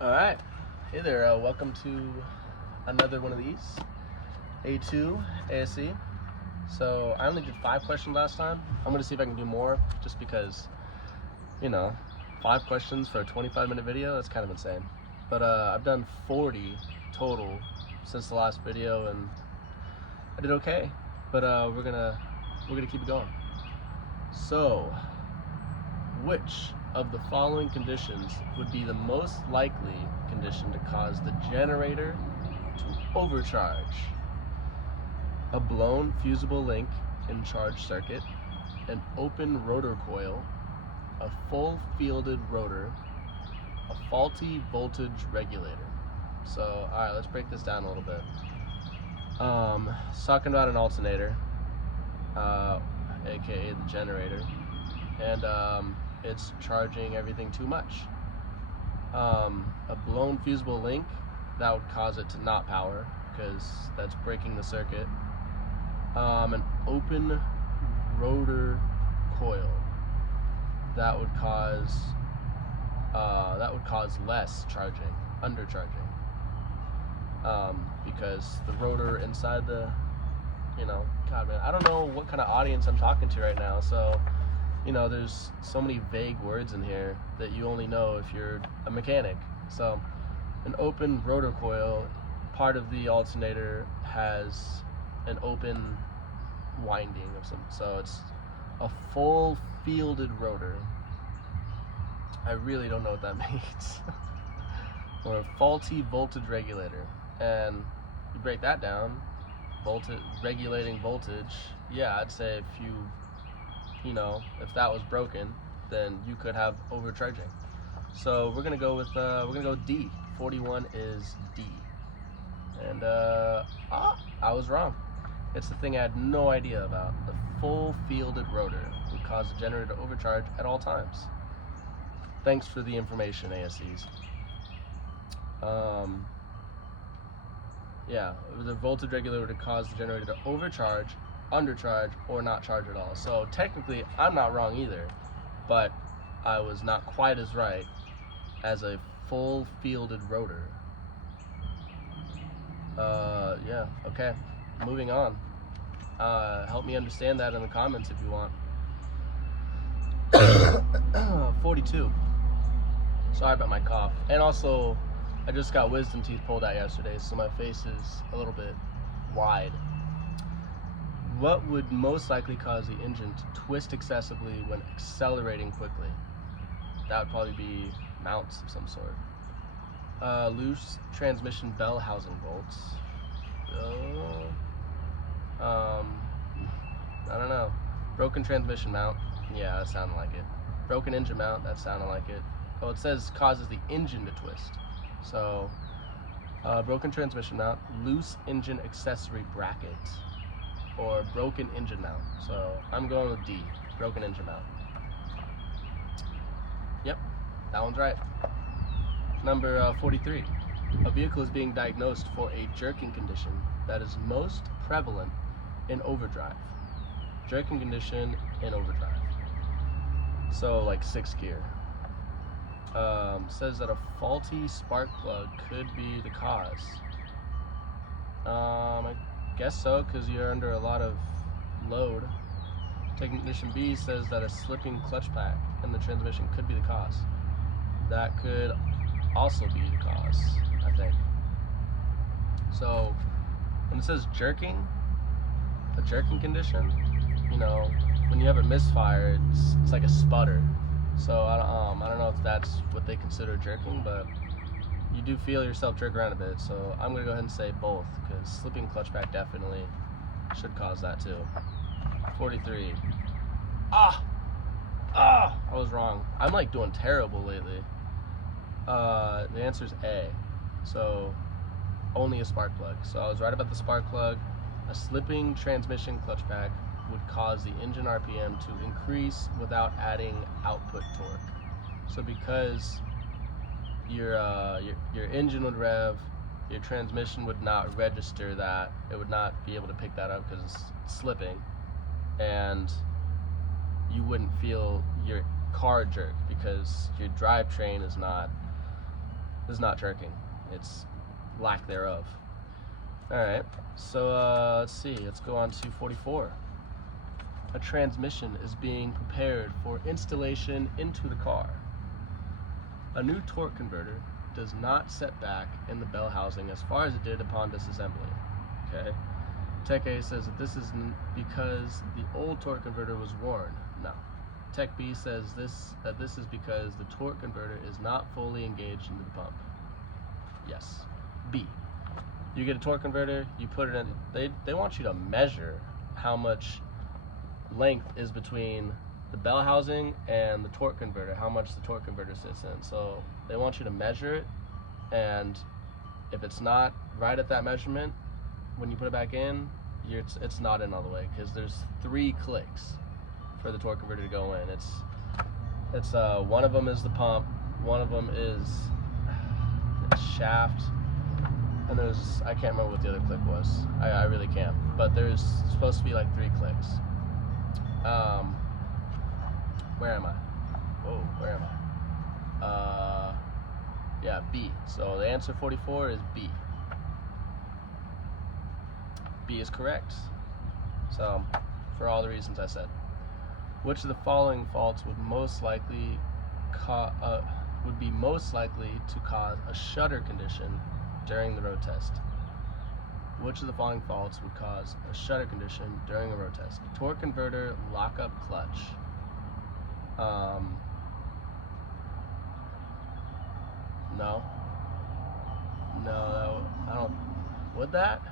Alright, hey there, welcome to another one of these, A2 ASE. So I only did 5 questions last time. I'm going to see if I can do more, just because, 5 questions for a 25-minute video, that's kind of insane. But I've done 40 total since the last video, and I did okay. But we're gonna keep it going. So, which of the following conditions would be the most likely condition to cause the generator to overcharge? A blown fusible link in charge circuit, an open rotor coil, a full fielded rotor, a faulty voltage regulator. So, alright, let's break this down a little bit. It's talking about an alternator, aka the generator, and it's charging everything too much. A blown fusible link, that would cause it to not power, because that's breaking the circuit. An open rotor coil, that would cause less charging, undercharging, because the rotor inside the, God man, I don't know what kind of audience I'm talking to right now, so there's so many vague words in here that you only know if you're a mechanic. So an open rotor coil, part of the alternator has an open winding of some, so it's a full fielded rotor. I really don't know what that means. Or a faulty voltage regulator, and you break that down, regulating voltage, yeah, I'd say if that was broken, then you could have overcharging. So we're gonna go with D. 41 is D. And I was wrong. It's the thing I had no idea about. The full fielded rotor would cause the generator to overcharge at all times. Thanks for the information, ASEs. Yeah, the voltage regulator would cause the generator to overcharge, undercharge, or not charge at all. So technically I'm not wrong either, but I was not quite as right as a full fielded rotor. Yeah, okay, moving on. Help me understand that in the comments if you want. 42. Sorry about my cough. And also, I just got wisdom teeth pulled out yesterday, so my face is a little bit wide. What would most likely cause the engine to twist excessively when accelerating quickly? That would probably be mounts of some sort. Loose transmission bell housing bolts. I don't know. Broken transmission mount. Yeah, that sounded like it. Broken engine mount. That sounded like it. Oh, it says causes the engine to twist. So, broken transmission mount, loose engine accessory bracket, or broken engine mount. So I'm going with D, broken engine mount. Yep, that one's right. Number 43. A vehicle is being diagnosed for a jerking condition that is most prevalent in overdrive. Jerking condition in overdrive. So like 6th gear. Says that a faulty spark plug could be the cause. I guess so, because you're under a lot of load. Technician B says that a slipping clutch pack in the transmission could be the cause. That could also be the cause, I think. So, when it says jerking, a jerking condition, when you have a misfire, it's like a sputter. So I don't know if that's what they consider jerking, but you do feel yourself jerk around a bit. So I'm gonna go ahead and say both, because slipping clutch pack definitely should cause that too. 43. I was wrong. I'm like doing terrible lately. The answer is A. So only a spark plug. So I was right about the spark plug. A slipping transmission clutch pack would cause the engine RPM to increase without adding output torque. So because your engine would rev, your transmission would not register that. It would not be able to pick that up because it's slipping, and you wouldn't feel your car jerk because your drivetrain is not is not jerking. It's lack thereof. Alright, so let's see. Let's go on to 44. A transmission is being prepared for installation into the car. A new torque converter does not set back in the bell housing as far as it did upon disassembly. Okay. Tech A says that this is because the old torque converter was worn. No. Tech B says that this is because the torque converter is not fully engaged into the pump. Yes. B. You get a torque converter, you put it in, they want you to measure how much length is between the bell housing and the torque converter, how much the torque converter sits in. So they want you to measure it, and if it's not right at that measurement, when you put it back in, it's not in all the way, because there's 3 clicks for the torque converter to go in. It's one of them is the pump, one of them is the shaft, and there's, I can't remember what the other click was. I really can't, but there's supposed to be like 3 clicks. Where am I? Whoa, where am I? Yeah, B. So the answer 44 is B. B is correct. So, for all the reasons I said. Which of the following faults would most likely be most likely to cause a shudder condition during the road test? Which of the following faults would cause a shudder condition during a road test? Torque converter, lockup clutch. No. No, I don't. Would that?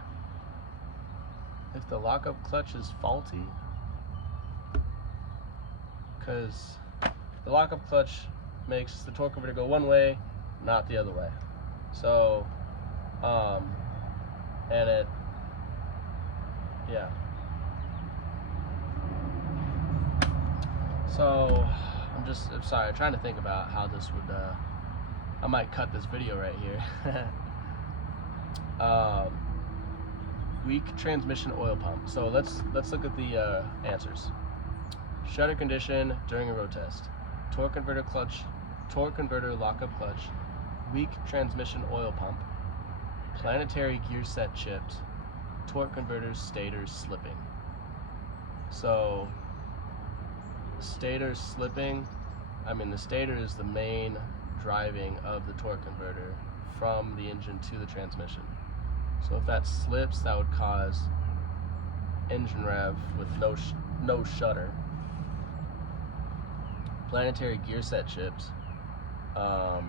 If the lockup clutch is faulty? Because the lockup clutch makes the torque converter go one way, not the other way. So, and it, yeah. So, I'm sorry, I'm trying to think about how this would, I might cut this video right here. Weak transmission oil pump. So let's look at the answers. Shudder condition during a road test. Torque converter lockup clutch. Weak transmission oil pump. Planetary gear set chipped. Torque converter stator slipping. So stator slipping, I mean the stator is the main driving of the torque converter from the engine to the transmission. So if that slips, that would cause engine rev with no shudder. Planetary gear set chips, I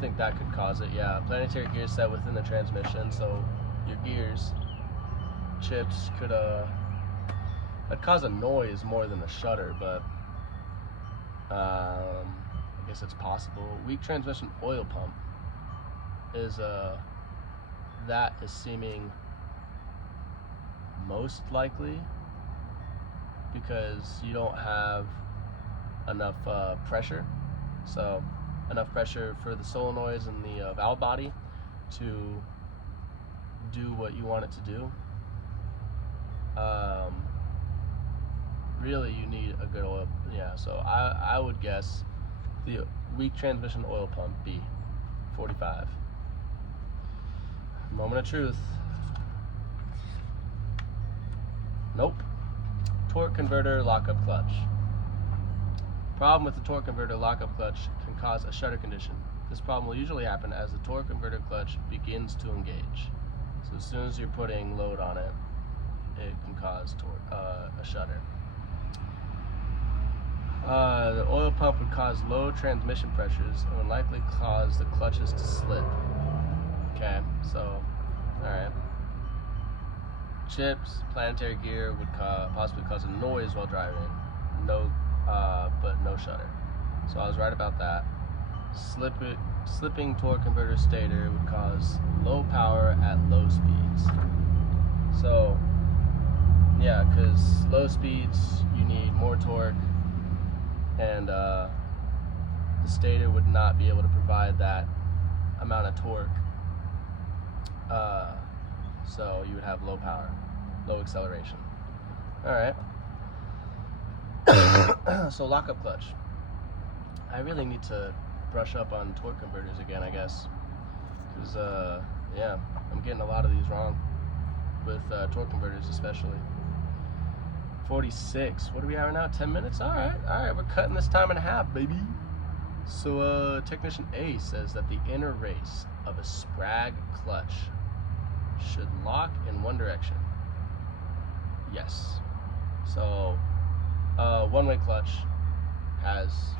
think that could cause it. Yeah, planetary gear set within the transmission, so your gears chips could that'd cause a noise more than a shudder, but I guess it's possible. Weak transmission oil pump is that is seeming most likely, because you don't have enough pressure, so enough pressure for the solenoids and the valve body to do what you want it to do. Really, you need a good oil. Yeah, so I would guess the weak transmission oil pump, B, 45. Moment of truth. Nope. Torque converter lockup clutch. Problem with the torque converter lockup clutch can cause a shudder condition. This problem will usually happen as the torque converter clutch begins to engage. So as soon as you're putting load on it, it can cause a shudder. The oil pump would cause low transmission pressures and would likely cause the clutches to slip. Okay, so, alright. Chips, planetary gear would possibly cause a noise while driving. But no shudder. So I was right about that. Slipping torque converter stator would cause low power at low speeds. So, yeah, because low speeds, you need more torque, and the stator would not be able to provide that amount of torque. So you would have low power, low acceleration. Alright. So lockup clutch. I really need to brush up on torque converters again, I guess. Because, yeah, I'm getting a lot of these wrong. With torque converters especially. 46. What are we at right now? 10 minutes? Alright, we're cutting this time in half, baby. So, Technician A says that the inner race of a Sprag clutch should lock in one direction. Yes. So, one-way clutch has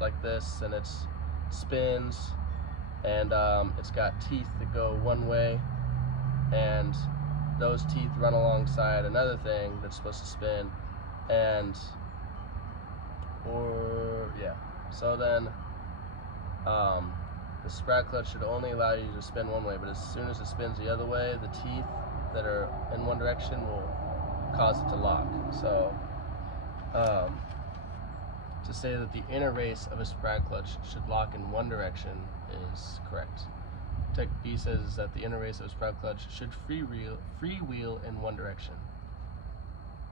like this, and it spins, and it's got teeth that go one way, and those teeth run alongside another thing that's supposed to spin, and so then the Sprag clutch should only allow you to spin one way, but as soon as it spins the other way, the teeth that are in one direction will cause it to lock. So to say that the inner race of a Sprag clutch should lock in one direction is correct. Tech B says that the inner race of a Sprag clutch should freewheel in one direction.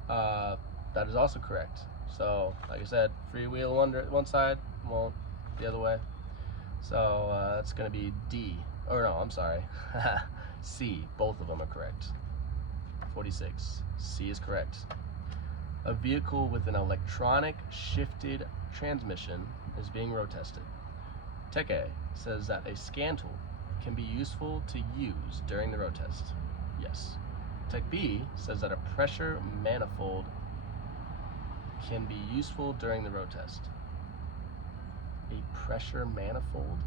That is also correct. So, like I said, freewheel one side, won't the other way. So that's going to be D. Or no, I'm sorry. C. Both of them are correct. 46. C is correct. A vehicle with an electronic shifted transmission is being road tested. Tech A says that a scan tool can be useful to use during the road test. Yes. Tech B says that a pressure manifold can be useful during the road test. A pressure manifold?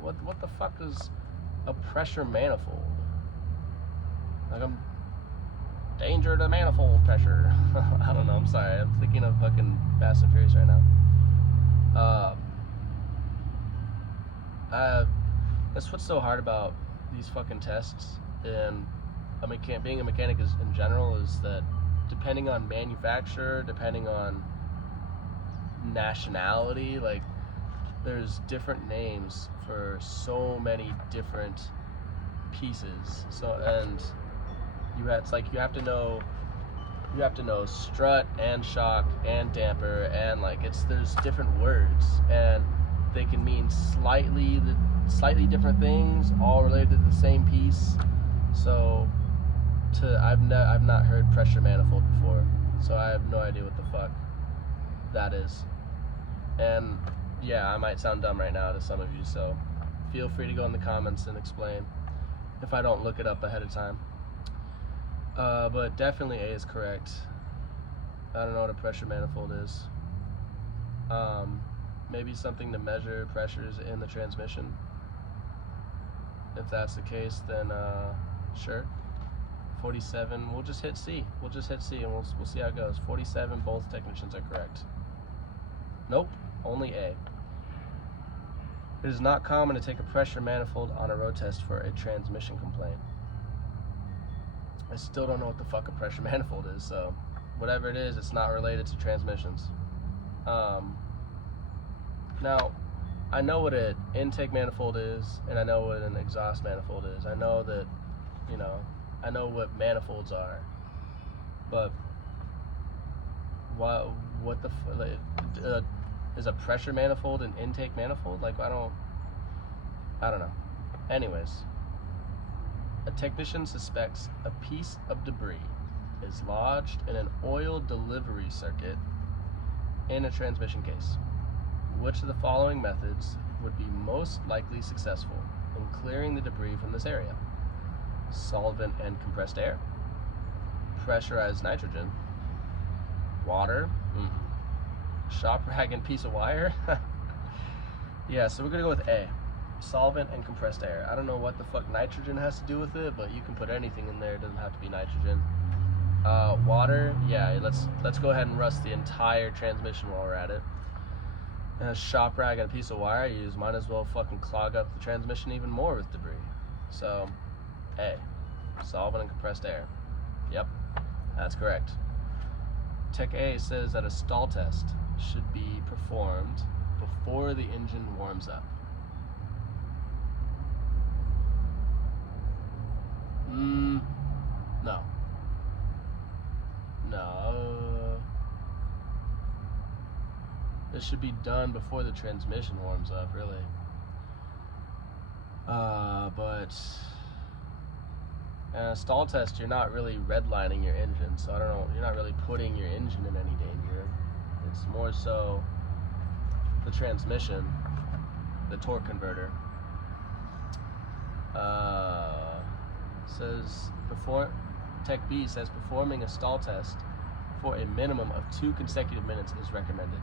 What the fuck is a pressure manifold? Like, I'm danger to manifold pressure. I don't know, I'm sorry. I'm thinking of fucking Fast and Furious right now. That's what's so hard about these fucking tests, and being a mechanic in general, is that depending on manufacturer, depending on nationality, like, there's different names for so many different pieces. So, and it's like you have to know strut and shock and damper, and like there's different words, and they can mean slightly different things, all related to the same piece. So I've not heard pressure manifold before, so I have no idea what the fuck that is. And yeah, I might sound dumb right now to some of you, so feel free to go in the comments and explain if I don't look it up ahead of time. But definitely A is correct. I don't know what a pressure manifold is. Maybe something to measure pressures in the transmission. If that's the case, then sure. 47, we'll just hit C. We'll and we'll see how it goes. 47, both technicians are correct. Nope, only A. It is not common to take a pressure manifold on a road test for a transmission complaint. I still don't know what the fuck a pressure manifold is, so whatever it is, it's not related to transmissions. Now, I know what an intake manifold is, and I know what an exhaust manifold is. I know that, I know what manifolds are, but what the is a pressure manifold an intake manifold? Like, I don't know. Anyways, a technician suspects a piece of debris is lodged in an oil delivery circuit in a transmission case. Which of the following methods would be most likely successful in clearing the debris from this area? Solvent and compressed air, pressurized nitrogen, water, shop rag and piece of wire. Yeah, so we're gonna go with A, solvent and compressed air. I don't know what the fuck nitrogen has to do with it, but you can put anything in there. It doesn't have to be nitrogen. Water, yeah, let's go ahead and rust the entire transmission while we're at it. And a shop rag and a piece of wire, you might as well fucking clog up the transmission even more with debris. So, A, solvent and compressed air. Yep, that's correct. Tech A says that a stall test should be performed before the engine warms up. No. This should be done before the transmission warms up, really. But in a stall test, you're not really redlining your engine, so I don't know, you're not really putting your engine in any danger. It's more so the transmission, the torque converter. Tech B says performing a stall test for a minimum of 2 consecutive minutes is recommended.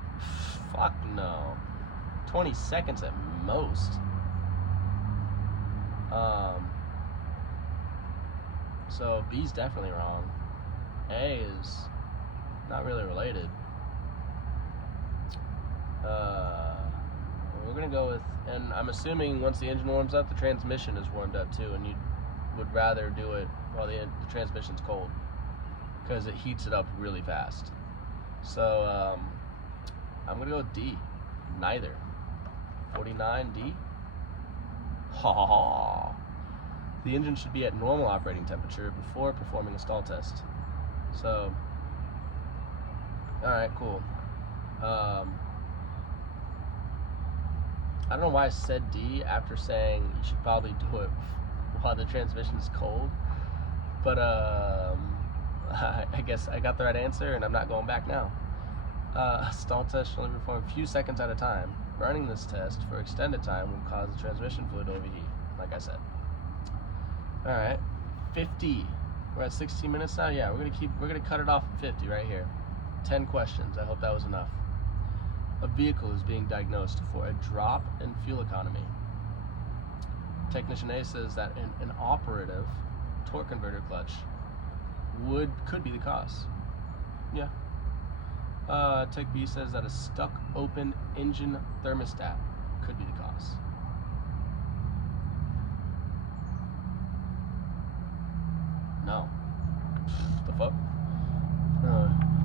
Fuck no. 20 seconds at most. So B's definitely wrong. A is not really related. We're gonna go with, and I'm assuming once the engine warms up, the transmission is warmed up too, and you would rather do it while the transmission's cold because it heats it up really fast. So I'm gonna go with D. Neither. 49 D. Ha ha ha. The engine should be at normal operating temperature before performing a stall test. So, alright, cool. I don't know why I said D after saying you should probably do it while the transmission is cold, but I guess I got the right answer and I'm not going back now. Stall test should only perform a few seconds at a time. Running this test for extended time will cause the transmission fluid to overheat, like I said. Alright, 50. We're at 16 minutes now. Yeah, we're gonna cut it off at 50 right here. 10 questions. I hope that was enough. A vehicle is being diagnosed for a drop in fuel economy. Technician A says that an inoperative torque converter clutch could be the cause. Yeah. Tech B says that a stuck open engine thermostat could be the cause. No. The fuck?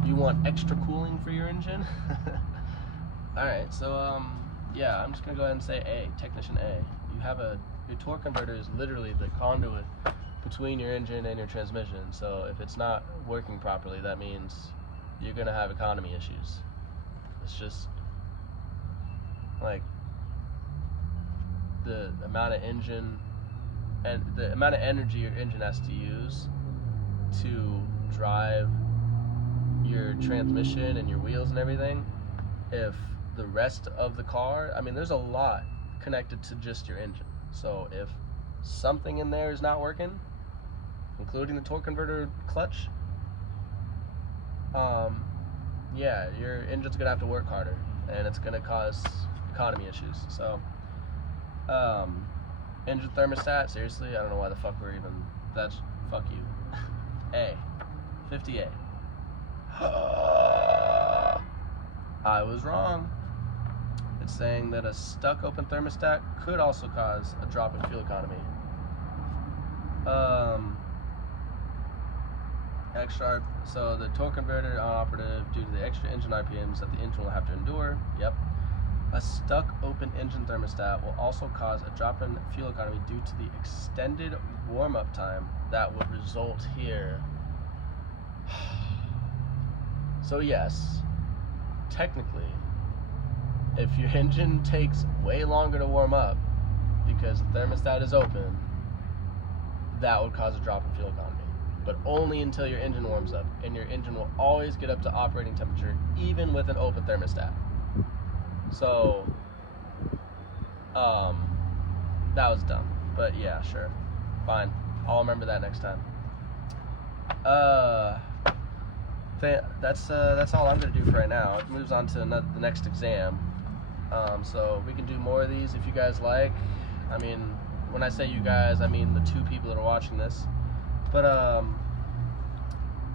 You want extra cooling for your engine? Alright, so yeah, I'm just gonna go ahead and say A, technician A. Your torque converter is literally the conduit between your engine and your transmission. So if it's not working properly, that means you're gonna have economy issues. It's just like the amount of engine and the amount of energy your engine has to use to drive your transmission and your wheels and everything. If the rest of the car, I mean, there's a lot connected to just your engine. So if something in there is not working, including the torque converter clutch, yeah, your engine's gonna have to work harder and it's gonna cause economy issues. So engine thermostat, seriously, I don't know why the fuck we're even, fuck you. A, 50A. I was wrong. It's saying that a stuck open thermostat could also cause a drop in fuel economy. So the torque converter inoperative due to the extra engine RPMs that the engine will have to endure. Yep. A stuck open engine thermostat will also cause a drop in fuel economy due to the extended warm-up time that would result here. So yes, technically, if your engine takes way longer to warm up because the thermostat is open, that would cause a drop in fuel economy. But only until your engine warms up, and your engine will always get up to operating temperature even with an open thermostat. So, that was dumb, but yeah, sure, fine. I'll remember that next time. That's all I'm gonna do for right now. It moves on to the next exam. So we can do more of these if you guys like. I mean, when I say you guys, I mean the 2 people that are watching this. But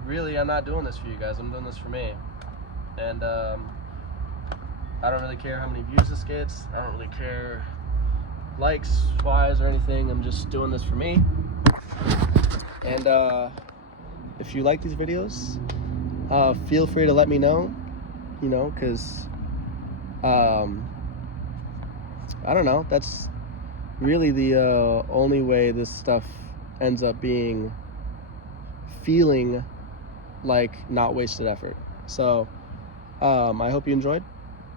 really, I'm not doing this for you guys. I'm doing this for me. And I don't really care how many views this gets. I don't really care likes wise or anything. I'm just doing this for me. And if you like these videos, feel free to let me know, you know, because I don't know, that's really the only way this stuff ends up feeling like not wasted effort. So I hope you enjoyed,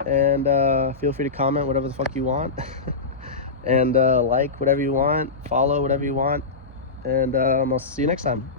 and feel free to comment whatever the fuck you want. And like whatever you want, follow whatever you want, and I'll see you next time.